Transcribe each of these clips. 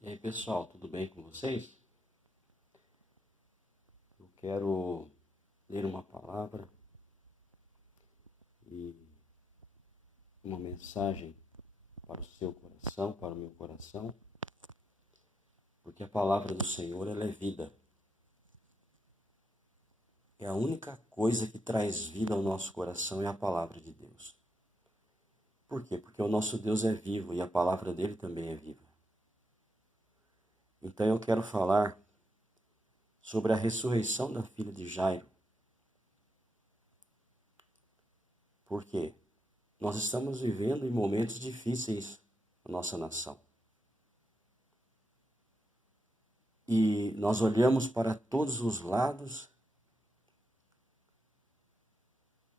E aí, pessoal, tudo bem com vocês? Eu quero ler uma palavra e uma mensagem para o seu coração, para o meu coração, porque a palavra do Senhor, ela é vida. É a única coisa que traz vida ao nosso coração é a palavra de Deus. Por quê? Porque o nosso Deus é vivo e a palavra dele também é viva. Então eu quero falar sobre a ressurreição da filha de Jairo. Por quê? Nós estamos vivendo em momentos difíceis na nossa nação. E nós olhamos para todos os lados,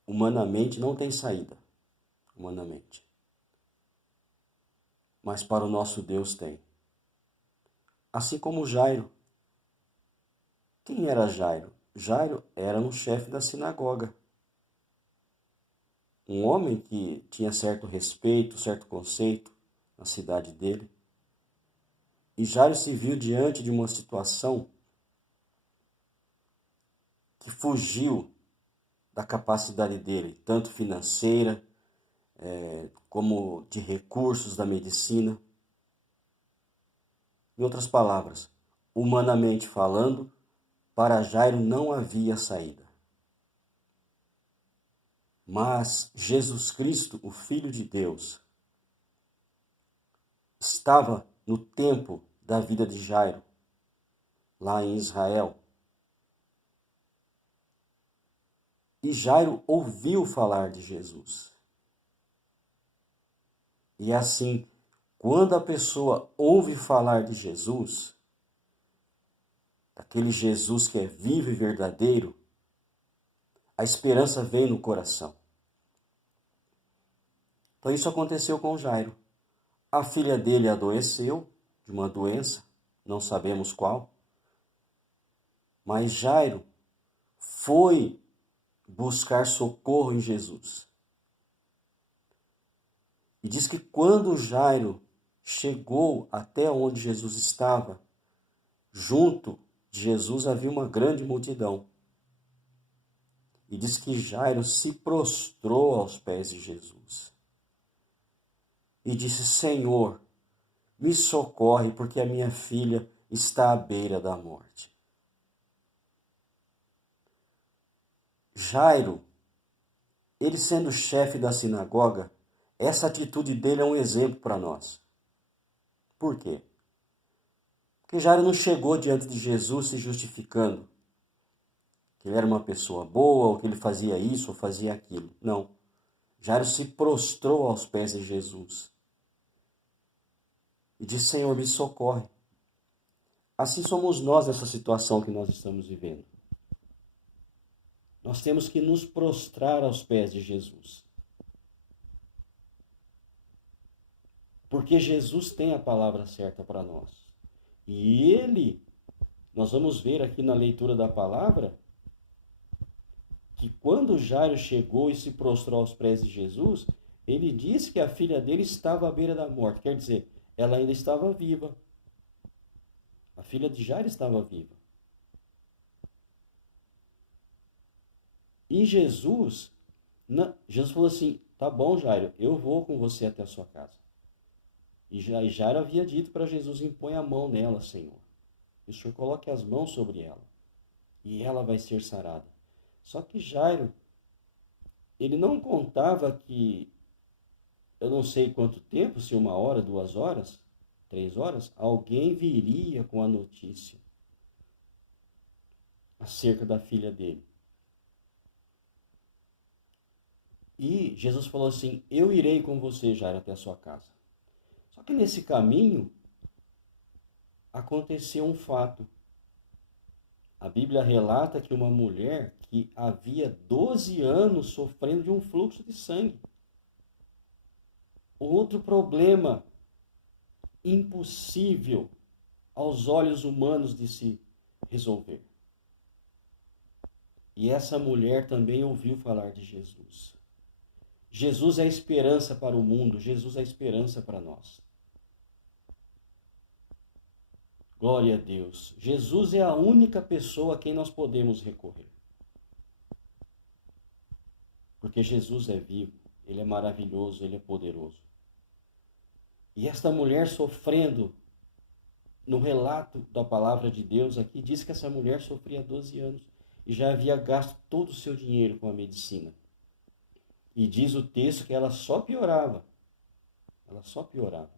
humanamente não tem saída, humanamente. Mas para o nosso Deus tem. Assim como Jairo. Quem era Jairo? Jairo era um chefe da sinagoga. Um homem que tinha certo respeito, certo conceito na cidade dele. E Jairo se viu diante de uma situação que fugiu da capacidade dele, tanto financeira, como de recursos da medicina. Em outras palavras, humanamente falando, para Jairo não havia saída. Mas Jesus Cristo, o Filho de Deus, estava no tempo da vida de Jairo, lá em Israel. E Jairo ouviu falar de Jesus. E assim, quando a pessoa ouve falar de Jesus, daquele Jesus que é vivo e verdadeiro, a esperança vem no coração. Então isso aconteceu com Jairo. A filha dele adoeceu de uma doença, não sabemos qual, mas Jairo foi buscar socorro em Jesus. E diz que quando Jairo chegou até onde Jesus estava, junto de Jesus havia uma grande multidão. E diz que Jairo se prostrou aos pés de Jesus. E disse: Senhor, me socorre, porque a minha filha está à beira da morte. Jairo, ele sendo chefe da sinagoga, essa atitude dele é um exemplo para nós. Por quê? Porque Jairo não chegou diante de Jesus se justificando que ele era uma pessoa boa, ou que ele fazia isso ou fazia aquilo. Não. Jairo se prostrou aos pés de Jesus e disse: Senhor, me socorre. Assim somos nós nessa situação que nós estamos vivendo. Nós temos que nos prostrar aos pés de Jesus. Porque Jesus tem a palavra certa para nós. E ele, nós vamos ver aqui na leitura da palavra, que quando Jairo chegou e se prostrou aos pés de Jesus, ele disse que a filha dele estava à beira da morte. Quer dizer, ela ainda estava viva. A filha de Jairo estava viva. E Jesus falou assim: tá bom, Jairo, eu vou com você até a sua casa. E Jairo havia dito para Jesus: impõe a mão nela, Senhor. E o Senhor coloque as mãos sobre ela. E ela vai ser sarada. Só que Jairo, ele não contava que, eu não sei quanto tempo, se 1 hora, 2 horas, 3 horas, alguém viria com a notícia acerca da filha dele. E Jesus falou assim: eu irei com você, Jairo, até a sua casa. Só que nesse caminho aconteceu um fato. A Bíblia relata que uma mulher que havia 12 anos sofrendo de um fluxo de sangue. Outro problema impossível aos olhos humanos de se resolver. E essa mulher também ouviu falar de Jesus. Jesus é a esperança para o mundo, Jesus é a esperança para nós. Glória a Deus. Jesus é a única pessoa a quem nós podemos recorrer. Porque Jesus é vivo, Ele é maravilhoso, Ele é poderoso. E esta mulher sofrendo, no relato da palavra de Deus aqui, diz que essa mulher sofria 12 anos e já havia gasto todo o seu dinheiro com a medicina. E diz o texto que ela só piorava. Ela só piorava.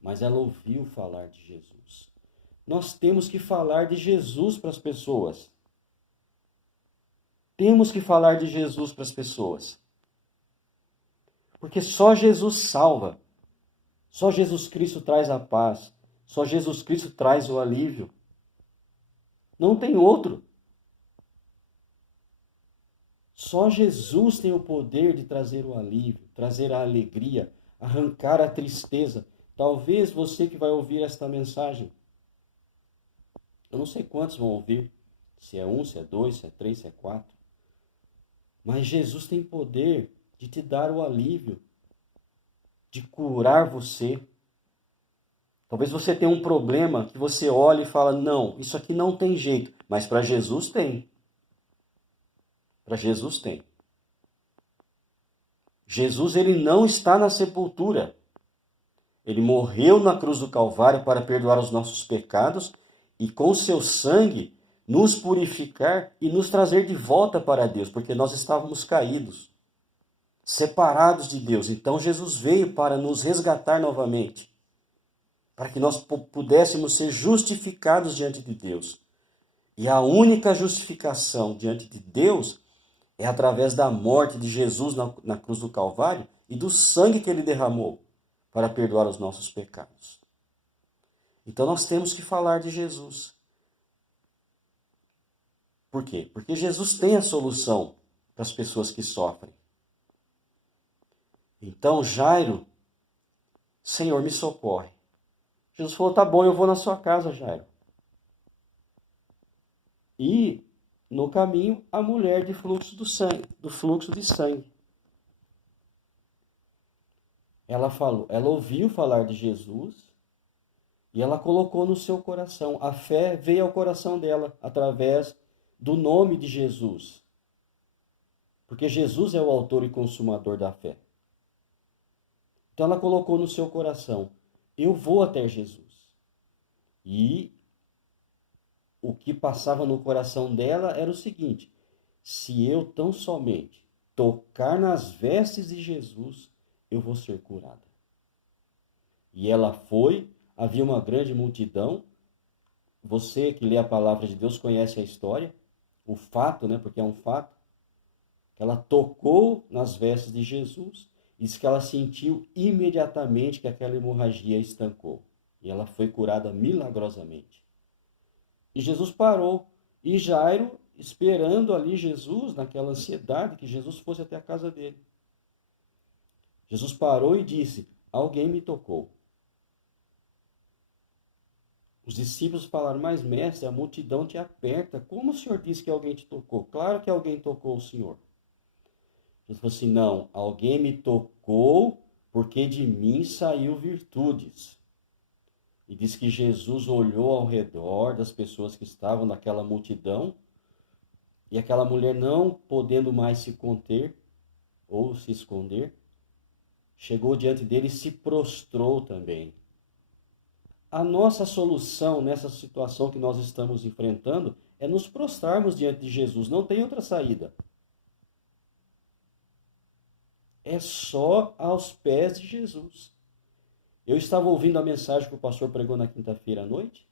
Mas ela ouviu falar de Jesus. Nós temos que falar de Jesus para as pessoas. Temos que falar de Jesus para as pessoas. Porque só Jesus salva. Só Jesus Cristo traz a paz. Só Jesus Cristo traz o alívio. Não tem outro. Só Jesus tem o poder de trazer o alívio, trazer a alegria, arrancar a tristeza. Talvez você que vai ouvir esta mensagem, eu não sei quantos vão ouvir, se é 1, se é 2, se é 3, se é 4, mas Jesus tem poder de te dar o alívio, de curar você. Talvez você tenha um problema que você olha e fala, não, isso aqui não tem jeito, mas para Jesus tem. Para Jesus tem. Jesus, ele não está na sepultura. Ele morreu na cruz do Calvário para perdoar os nossos pecados e com seu sangue nos purificar e nos trazer de volta para Deus, porque nós estávamos caídos, separados de Deus. Então Jesus veio para nos resgatar novamente, para que nós pudéssemos ser justificados diante de Deus. E a única justificação diante de Deus é através da morte de Jesus na cruz do Calvário e do sangue que ele derramou para perdoar os nossos pecados. Então nós temos que falar de Jesus. Por quê? Porque Jesus tem a solução para as pessoas que sofrem. Então Jairo, Senhor, me socorre. Jesus falou, tá bom, eu vou na sua casa, Jairo. E no caminho, a mulher do fluxo de sangue. Ela ouviu falar de Jesus e ela colocou no seu coração. A fé veio ao coração dela através do nome de Jesus. Porque Jesus é o autor e consumador da fé. Então ela colocou no seu coração, eu vou até Jesus. E o que passava no coração dela era o seguinte, se eu tão somente tocar nas vestes de Jesus, eu vou ser curada. E ela foi, havia uma grande multidão. Você que lê a palavra de Deus conhece a história, o fato, né, porque é um fato. Ela tocou nas vestes de Jesus, diz que ela sentiu imediatamente que aquela hemorragia estancou. E ela foi curada milagrosamente. E Jesus parou. E Jairo, esperando ali Jesus, naquela ansiedade, que Jesus fosse até a casa dele. Jesus parou e disse, alguém me tocou. Os discípulos falaram, mas mestre, a multidão te aperta. Como o Senhor disse que alguém te tocou? Claro que alguém tocou o Senhor. Jesus falou assim, não, alguém me tocou porque de mim saiu virtudes. E diz que Jesus olhou ao redor das pessoas que estavam naquela multidão e aquela mulher não podendo mais se conter ou se esconder, chegou diante dele e se prostrou também. A nossa solução nessa situação que nós estamos enfrentando é nos prostrarmos diante de Jesus. Não tem outra saída. É só aos pés de Jesus. Eu estava ouvindo a mensagem que o pastor pregou na quinta-feira à noite.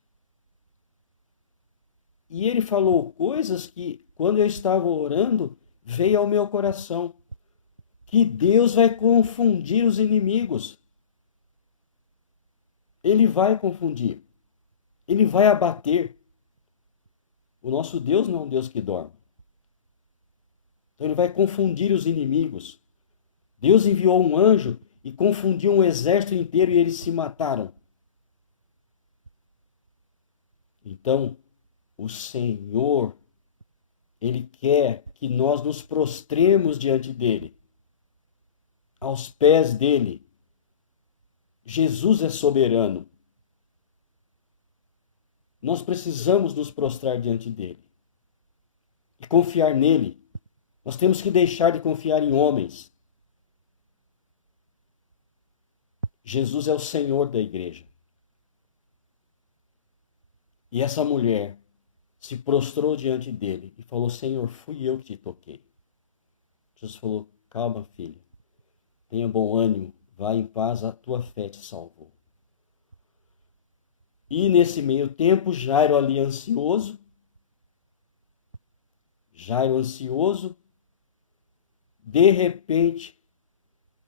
E ele falou coisas que, quando eu estava orando, veio ao meu coração. Que Deus vai confundir os inimigos. Ele vai confundir. Ele vai abater. O nosso Deus não é um Deus que dorme. Então ele vai confundir os inimigos. Deus enviou um anjo e confundiu um exército inteiro e eles se mataram. Então, o Senhor, Ele quer que nós nos prostremos diante dEle, aos pés dEle. Jesus é soberano. Nós precisamos nos prostrar diante dele e confiar nele. Nós temos que deixar de confiar em homens. Jesus é o Senhor da igreja. E essa mulher se prostrou diante dele e falou: Senhor, fui eu que te toquei. Jesus falou: calma, filha, tenha bom ânimo, vá em paz, a tua fé te salvou. E nesse meio tempo, Jairo ansioso, de repente,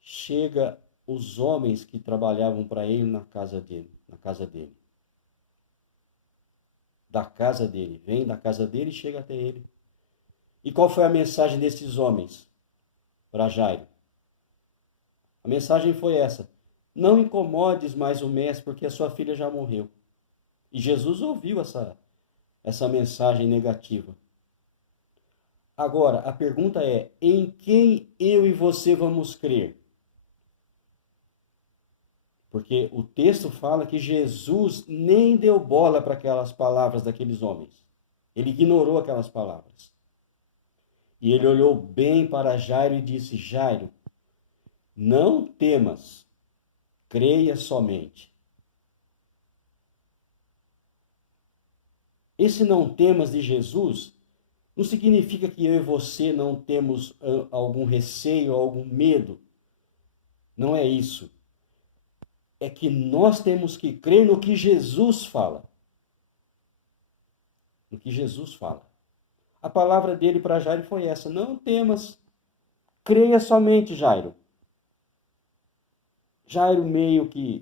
chega os homens que trabalhavam para ele na casa dele. Da casa dele, vem da casa dele e chega até ele. E qual foi a mensagem desses homens para Jairo? A mensagem foi essa: não incomodes mais o mestre, porque a sua filha já morreu. E Jesus ouviu essa mensagem negativa. Agora, a pergunta é: em quem eu e você vamos crer? Porque o texto fala que Jesus nem deu bola para aquelas palavras daqueles homens. Ele ignorou aquelas palavras. E ele olhou bem para Jairo e disse: Jairo, não temas, creia somente. Esse não temas de Jesus não significa que eu e você não temos algum receio, algum medo. Não é isso. É que nós temos que crer no que Jesus fala. No que Jesus fala. A palavra dele para Jairo foi essa: não temas, creia somente, Jairo. Jairo meio que,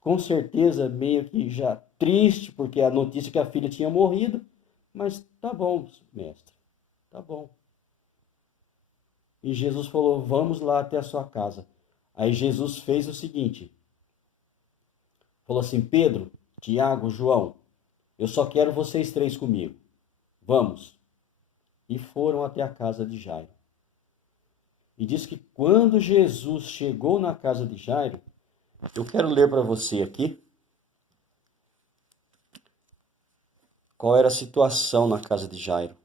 com certeza, meio que já triste, porque a notícia que a filha tinha morrido, mas tá bom, mestre, tá bom. E Jesus falou: vamos lá até a sua casa. Aí Jesus fez o seguinte, falou assim: Pedro, Tiago, João, eu só quero vocês três comigo. Vamos. E foram até a casa de Jairo. E diz que quando Jesus chegou na casa de Jairo, eu quero ler para você aqui qual era a situação na casa de Jairo.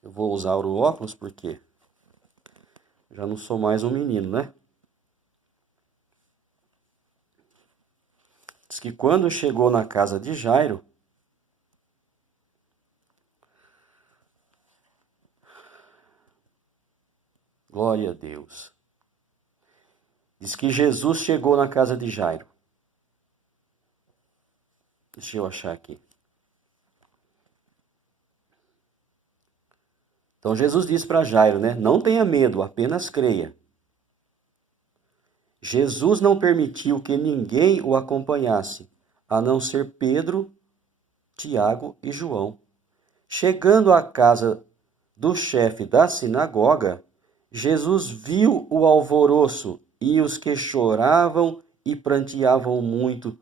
Eu vou usar o óculos porque já não sou mais um menino, né? Diz que quando chegou na casa de Jairo, glória a Deus. Diz que Jesus chegou na casa de Jairo. Deixa eu achar aqui. Então Jesus disse para Jairo, né? Não tenha medo, apenas creia. Jesus não permitiu que ninguém o acompanhasse, a não ser Pedro, Tiago e João. Chegando à casa do chefe da sinagoga, Jesus viu o alvoroço e os que choravam e pranteavam muito.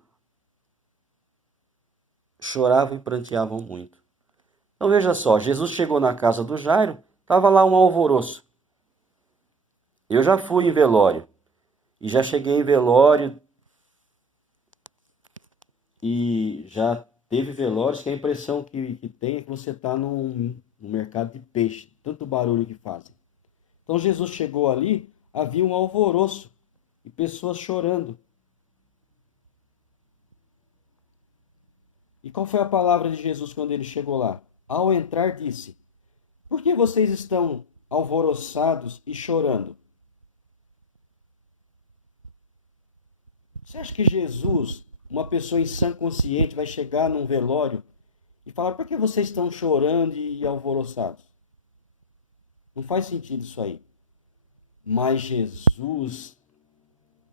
Então veja só, Jesus chegou na casa do Jairo, estava lá um alvoroço. Eu já fui em velório, e já cheguei em velório, e já teve velórios que a impressão que tem é que você está no mercado de peixe, tanto barulho que fazem. Então Jesus chegou ali, havia um alvoroço, e pessoas chorando. E qual foi a palavra de Jesus quando ele chegou lá? Ao entrar, disse: por que vocês estão alvoroçados e chorando? Você acha que Jesus, uma pessoa em sã consciente, vai chegar num velório e falar: por que vocês estão chorando e alvoroçados? Não faz sentido isso aí. Mas Jesus,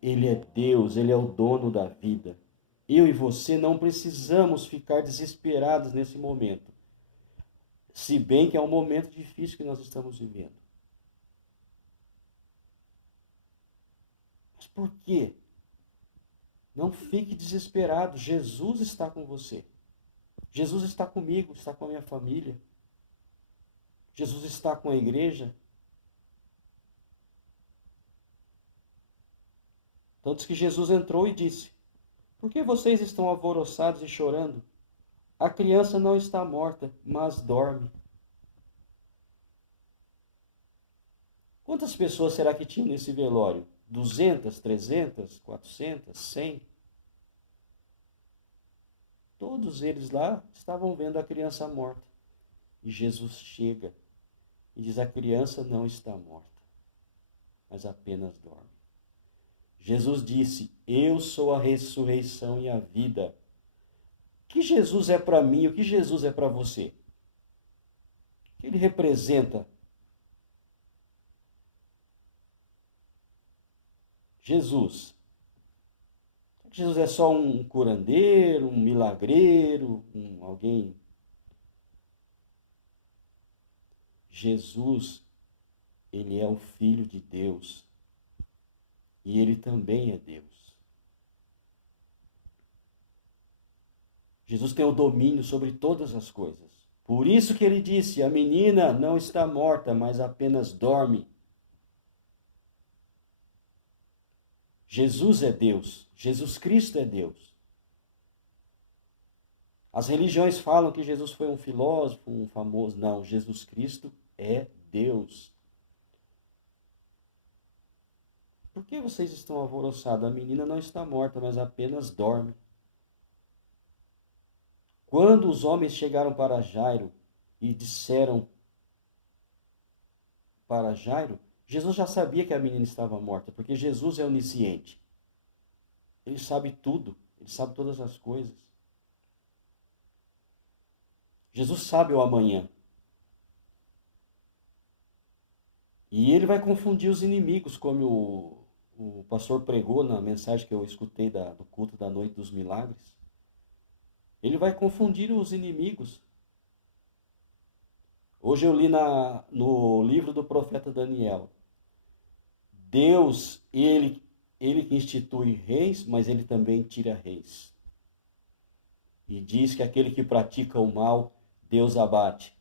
ele é Deus, ele é o dono da vida. Eu e você não precisamos ficar desesperados nesse momento. Se bem que é um momento difícil que nós estamos vivendo. Mas por quê? Não fique desesperado. Jesus está com você. Jesus está comigo, está com a minha família. Jesus está com a igreja. Então diz que Jesus entrou e disse: Por que vocês estão alvoroçados e chorando? A criança não está morta, mas dorme. Quantas pessoas será que tinham nesse velório? 200, 300, 400, 100? Todos eles lá estavam vendo a criança morta. E Jesus chega e diz: a criança não está morta, mas apenas dorme. Jesus disse: eu sou a ressurreição e a vida. O que Jesus é para mim? O que Jesus é para você? O que ele representa? Jesus. Jesus é só um curandeiro, um milagreiro, alguém? Jesus, ele é o Filho de Deus. E ele também é Deus. Jesus tem o domínio sobre todas as coisas. Por isso que ele disse: a menina não está morta, mas apenas dorme. Jesus é Deus. Jesus Cristo é Deus. As religiões falam que Jesus foi um filósofo, um famoso. Não, Jesus Cristo é Deus. Por que vocês estão alvoroçados? A menina não está morta, mas apenas dorme. Quando os homens chegaram para Jairo e disseram para Jairo, Jesus já sabia que a menina estava morta, porque Jesus é onisciente. Ele sabe tudo, ele sabe todas as coisas. Jesus sabe o amanhã. E ele vai confundir os inimigos, como o pastor pregou na mensagem que eu escutei do culto da Noite dos Milagres. Ele vai confundir os inimigos. Hoje eu li no livro do profeta Daniel. Deus, ele que institui reis, mas ele também tira reis. E diz que aquele que pratica o mal, Deus abate.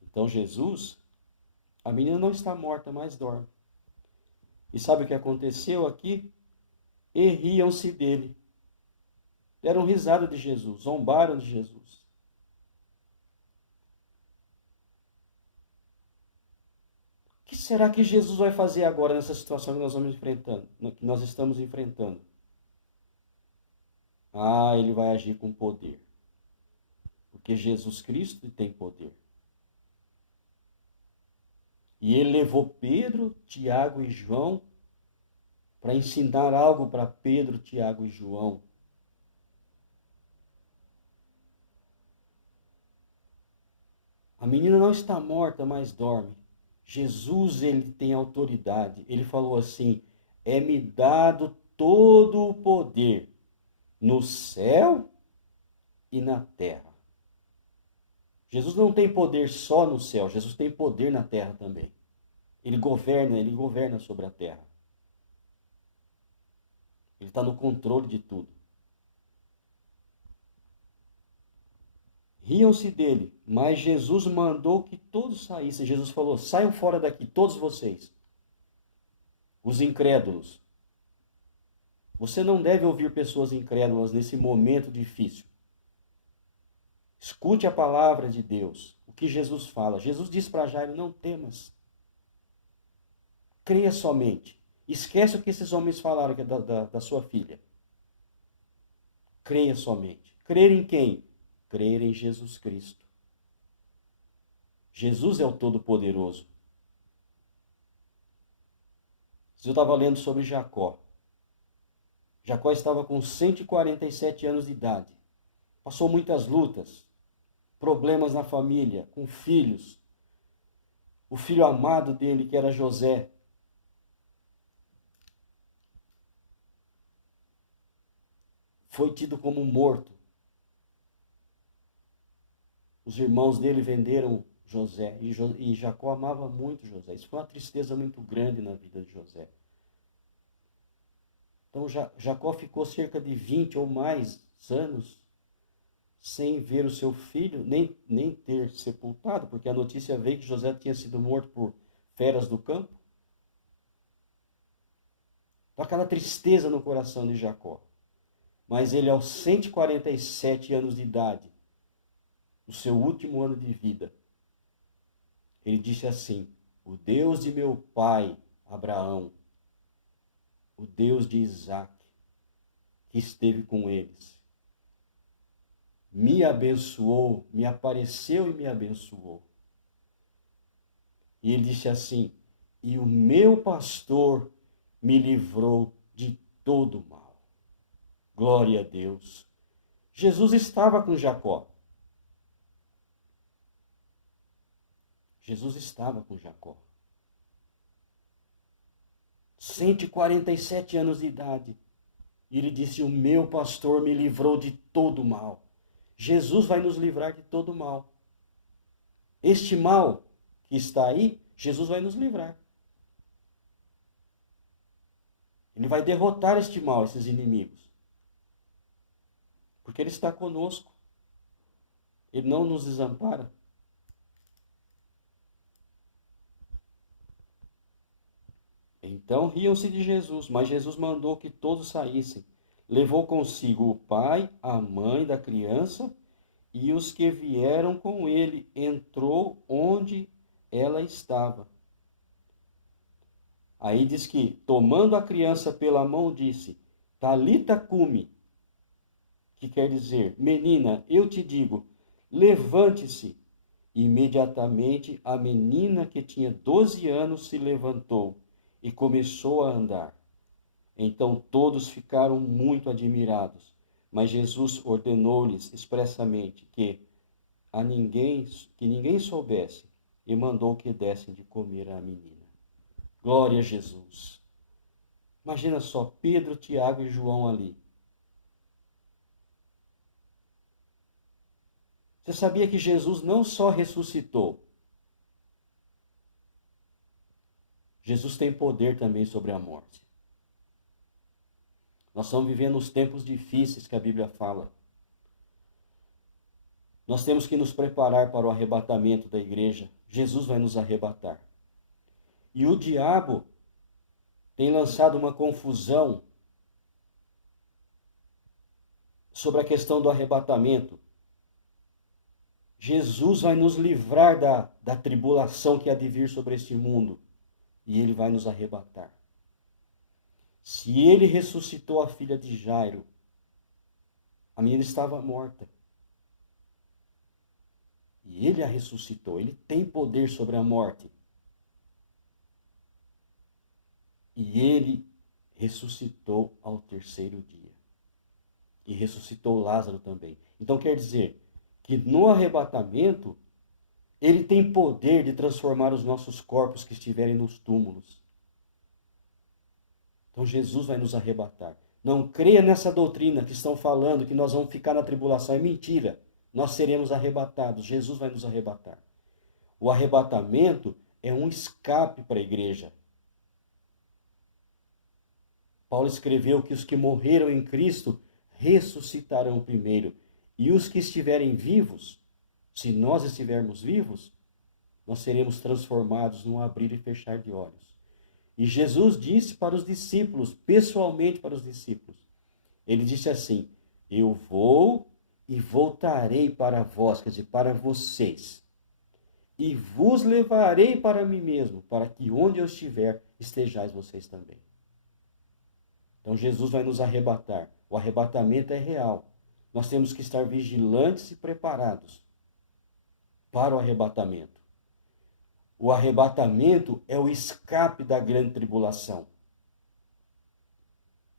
Então Jesus, a menina não está morta, mas dorme. E sabe o que aconteceu aqui? E riam-se dele. Deram risada de Jesus, zombaram de Jesus. O que será que Jesus vai fazer agora nessa situação que nós vamos enfrentando, que nós estamos enfrentando? Ah, ele vai agir com poder. Porque Jesus Cristo tem poder. E ele levou Pedro, Tiago e João para ensinar algo para Pedro, Tiago e João. A menina não está morta, mas dorme. Jesus, ele tem autoridade. Ele falou assim: é-me dado todo o poder no céu e na terra. Jesus não tem poder só no céu, Jesus tem poder na terra também. Ele governa sobre a terra. Ele está no controle de tudo. Riam-se dele, mas Jesus mandou que todos saíssem. Jesus falou: saiam fora daqui, todos vocês, os incrédulos. Você não deve ouvir pessoas incrédulas nesse momento difícil. Escute a palavra de Deus, o que Jesus fala. Jesus disse para Jairo: não temas. Creia somente. Esquece o que esses homens falaram da sua filha. Creia somente. Crer em quem? Crer em Jesus Cristo. Jesus é o Todo-Poderoso. Eu estava lendo sobre Jacó. Jacó estava com 147 anos de idade. Passou muitas lutas, problemas na família, com filhos. O filho amado dele, que era José, foi tido como morto. Os irmãos dele venderam José, e Jacó amava muito José. Isso foi uma tristeza muito grande na vida de José. Então Jacó ficou cerca de 20 ou mais anos sem ver o seu filho, nem ter sepultado, porque a notícia veio que José tinha sido morto por feras do campo. Então, aquela tristeza no coração de Jacó. Mas ele, aos 147 anos de idade, no seu último ano de vida, ele disse assim: o Deus de meu pai Abraão, o Deus de Isaac, que esteve com eles, me abençoou, me apareceu e me abençoou. E ele disse assim: e o meu pastor me livrou de todo mal. Glória a Deus. Jesus estava com Jacó. Jesus estava com Jacó. 147 anos de idade. E ele disse: o meu pastor me livrou de todo mal. Jesus vai nos livrar de todo mal. Este mal que está aí, Jesus vai nos livrar. Ele vai derrotar este mal, esses inimigos. Porque ele está conosco. Ele não nos desampara. Então riam-se de Jesus, mas Jesus mandou que todos saíssem. Levou consigo o pai, a mãe da criança e os que vieram com ele. Entrou onde ela estava. Aí diz que, tomando a criança pela mão, disse: Talita cumi, que quer dizer: menina, eu te digo, levante-se. Imediatamente a menina, que tinha 12 anos, se levantou e começou a andar. Então todos ficaram muito admirados, mas Jesus ordenou-lhes expressamente que ninguém soubesse, e mandou que dessem de comer à menina. Glória a Jesus. Imagina só, Pedro, Tiago e João ali. Você sabia que Jesus não só ressuscitou, Jesus tem poder também sobre a morte. Nós estamos vivendo os tempos difíceis que a Bíblia fala. Nós temos que nos preparar para o arrebatamento da igreja. Jesus vai nos arrebatar. E o diabo tem lançado uma confusão sobre a questão do arrebatamento. Jesus vai nos livrar da tribulação que há de vir sobre este mundo. E ele vai nos arrebatar. Se ele ressuscitou a filha de Jairo, a menina estava morta. E ele a ressuscitou. Ele tem poder sobre a morte. E ele ressuscitou ao terceiro dia. E ressuscitou Lázaro também. Então quer dizer que no arrebatamento, ele tem poder de transformar os nossos corpos que estiverem nos túmulos. Então Jesus vai nos arrebatar. Não creia nessa doutrina que estão falando que nós vamos ficar na tribulação. É mentira. Nós seremos arrebatados. Jesus vai nos arrebatar. O arrebatamento é um escape para a igreja. Paulo escreveu que os que morreram em Cristo ressuscitarão primeiro. E os que estiverem vivos, se nós estivermos vivos, nós seremos transformados num abrir e fechar de olhos. E Jesus disse para os discípulos, pessoalmente para os discípulos, ele disse assim: eu vou e voltarei para vós, quer dizer, para vocês, e vos levarei para mim mesmo, para que onde eu estiver, estejais vocês também. Então Jesus vai nos arrebatar. O arrebatamento é real. Nós temos que estar vigilantes e preparados para o arrebatamento. O arrebatamento é o escape da grande tribulação.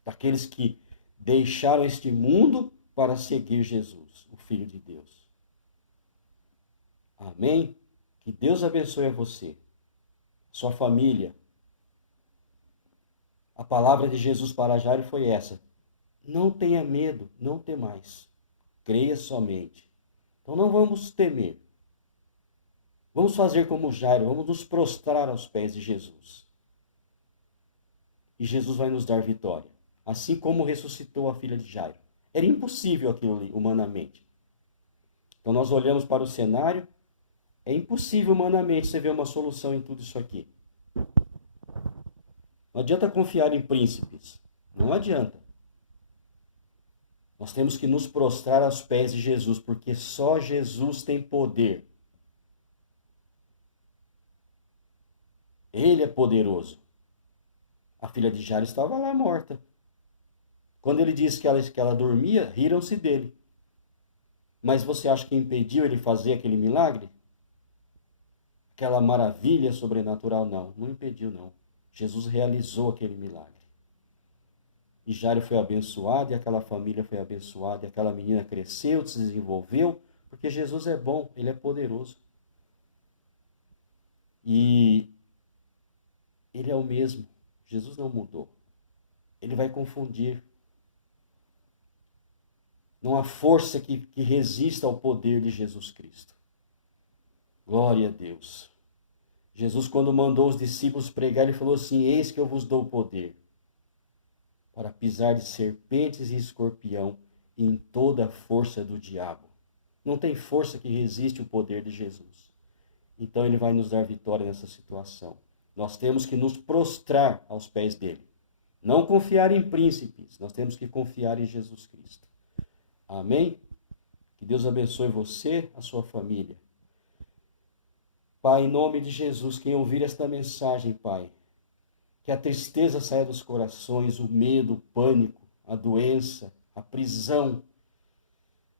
Daqueles que deixaram este mundo para seguir Jesus, o Filho de Deus. Amém? Que Deus abençoe a você, sua família. A palavra de Jesus para Jairo foi essa: não tenha medo, não temais. Creia somente. Então não vamos temer. Vamos fazer como Jairo, vamos nos prostrar aos pés de Jesus. E Jesus vai nos dar vitória. Assim como ressuscitou a filha de Jairo. Era impossível aquilo ali, humanamente. Então nós olhamos para o cenário, é impossível humanamente você ver uma solução em tudo isso aqui. Não adianta confiar em príncipes. Não adianta. Nós temos que nos prostrar aos pés de Jesus, porque só Jesus tem poder. Ele é poderoso. A filha de Jairo estava lá morta. Quando ele disse que ela dormia, riram-se dele. Mas você acha que impediu ele fazer aquele milagre? Aquela maravilha sobrenatural? Não, não impediu não. Jesus realizou aquele milagre. E Jairo foi abençoado, e aquela família foi abençoada, e aquela menina cresceu, se desenvolveu, porque Jesus é bom, ele é poderoso. E ele é o mesmo. Jesus não mudou. Ele vai confundir. Não há força que resista ao poder de Jesus Cristo. Glória a Deus. Jesus, quando mandou os discípulos pregar, ele falou assim: eis que eu vos dou poder para pisar de serpentes e escorpião e em toda a força do diabo. Não tem força que resiste o poder de Jesus. Então ele vai nos dar vitória nessa situação. Nós temos que nos prostrar aos pés dele. Não confiar em príncipes, nós temos que confiar em Jesus Cristo. Amém? Que Deus abençoe você, a sua família. Pai, em nome de Jesus, quem ouvir esta mensagem, Pai, que a tristeza saia dos corações, o medo, o pânico, a doença, a prisão,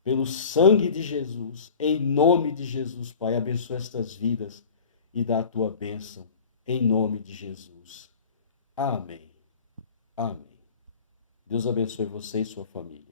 pelo sangue de Jesus, em nome de Jesus, Pai, abençoa estas vidas e dá a tua bênção, em nome de Jesus. Amém. Amém. Deus abençoe você e sua família.